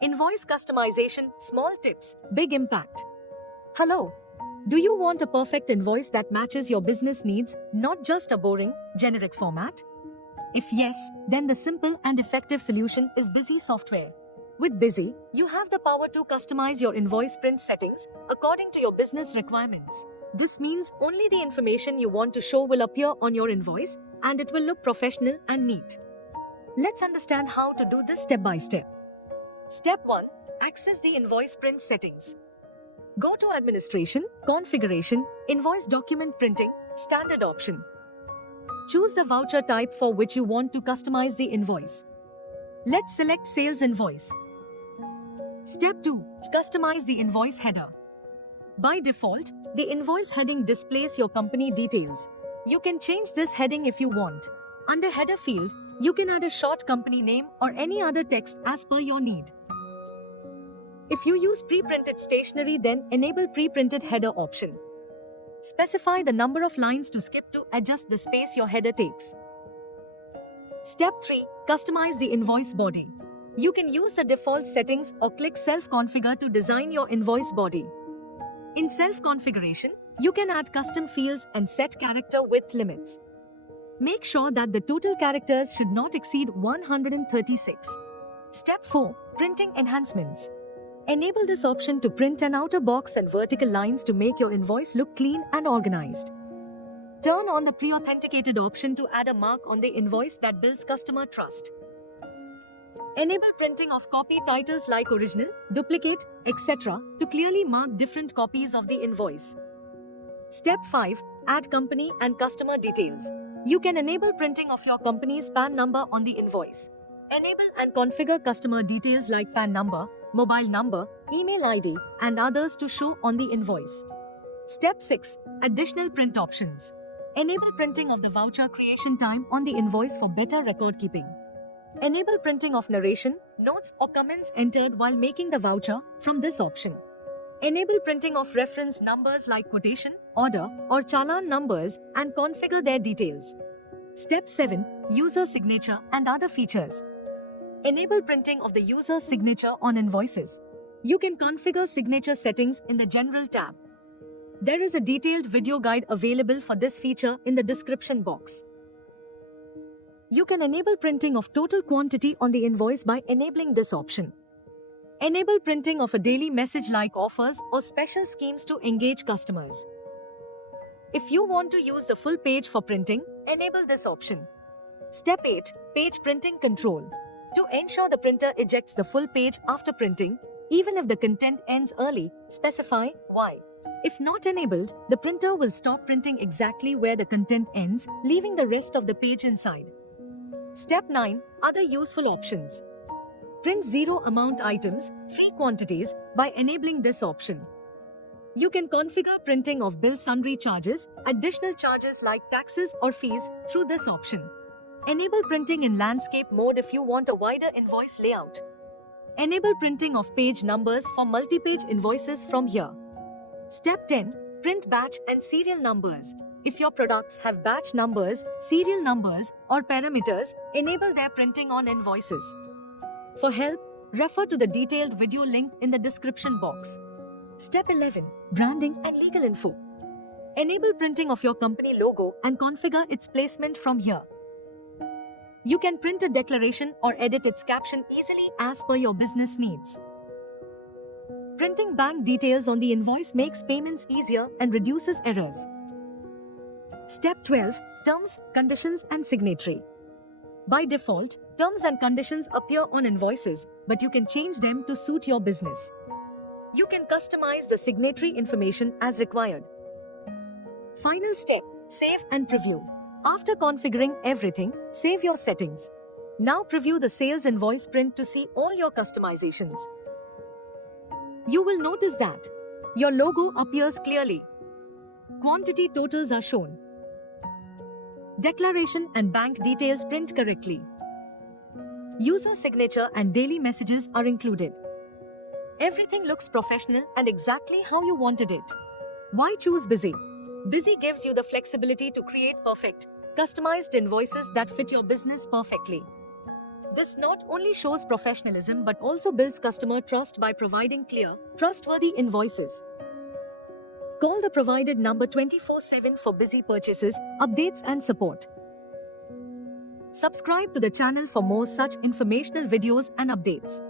Invoice customization, small tips, big impact. Hello. Do you want a perfect invoice that matches your business needs, not just a boring, generic format? If yes, then the simple and effective solution is Busy software. With Busy, you have the power to customize your invoice print settings according to your business requirements. This means only the information you want to show will appear on your invoice and it will look professional and neat. Let's understand how to do this step by step. Step 1. Access the invoice print settings. Go to Administration, Configuration, Invoice Document Printing, Standard option. Choose the voucher type for which you want to customize the invoice. Let's select Sales Invoice. Step 2. Customize the invoice header. By default, the invoice heading displays your company details. You can change this heading if you want. Under Header field, you can add a short company name or any other text as per your need. If you use pre-printed stationery, then enable pre-printed header option. Specify the number of lines to skip to adjust the space your header takes. Step 3. Customize the invoice body. You can use the default settings or click Self-Configure to design your invoice body. In Self-Configuration, you can add custom fields and set character width limits. Make sure that the total characters should not exceed 136. Step 4. Printing enhancements. Enable this option to print an outer box and vertical lines to make your invoice look clean and organized. Turn on the pre-authenticated option to add a mark on the invoice that builds customer trust. Enable printing of copy titles like original, duplicate, etc. to clearly mark different copies of the invoice. Step 5. Add company and customer details. You can enable printing of your company's PAN number on the invoice. Enable and configure customer details like PAN number, mobile number, email ID, and others to show on the invoice. Step 6. Additional print options. Enable printing of the voucher creation time on the invoice for better record keeping. Enable printing of narration, notes, or comments entered while making the voucher from this option. Enable printing of reference numbers like quotation, order, or challan numbers and configure their details. Step 7. User signature and other features. Enable printing of the user signature on invoices. You can configure signature settings in the General tab. There is a detailed video guide available for this feature in the description box. You can enable printing of total quantity on the invoice by enabling this option. Enable printing of a daily message like offers or special schemes to engage customers. If you want to use the full page for printing, enable this option. Step 8. Page printing control. To ensure the printer ejects the full page after printing, even if the content ends early, specify why. If not enabled, the printer will stop printing exactly where the content ends, leaving the rest of the page inside. Step 9. Other useful options. Print zero amount items, free quantities, by enabling this option. You can configure printing of bill sundry charges, additional charges like taxes or fees through this option. Enable printing in landscape mode if you want a wider invoice layout. Enable printing of page numbers for multi-page invoices from here. Step 10. Print batch and serial numbers. If your products have batch numbers, serial numbers, or parameters, enable their printing on invoices. For help, refer to the detailed video linked in the description box. Step 11. Branding and legal info. Enable printing of your company logo and configure its placement from here. You can print a declaration or edit its caption easily as per your business needs. Printing bank details on the invoice makes payments easier and reduces errors. Step 12. Terms, conditions, and signatory. By default, terms and conditions appear on invoices, but you can change them to suit your business. You can customize the signatory information as required. Final step. Save and preview. After configuring everything, save your settings. Now preview the sales invoice print to see all your customizations. You will notice that your logo appears clearly. Quantity totals are shown. Declaration and bank details print correctly. User signature and daily messages are included. Everything looks professional and exactly how you wanted it. Why choose Busy? Busy gives you the flexibility to create perfect, customized invoices that fit your business perfectly. This not only shows professionalism but also builds customer trust by providing clear, trustworthy invoices. Call the provided number 24/7 for busy purchases, updates, and support. Subscribe to the channel for more such informational videos and updates.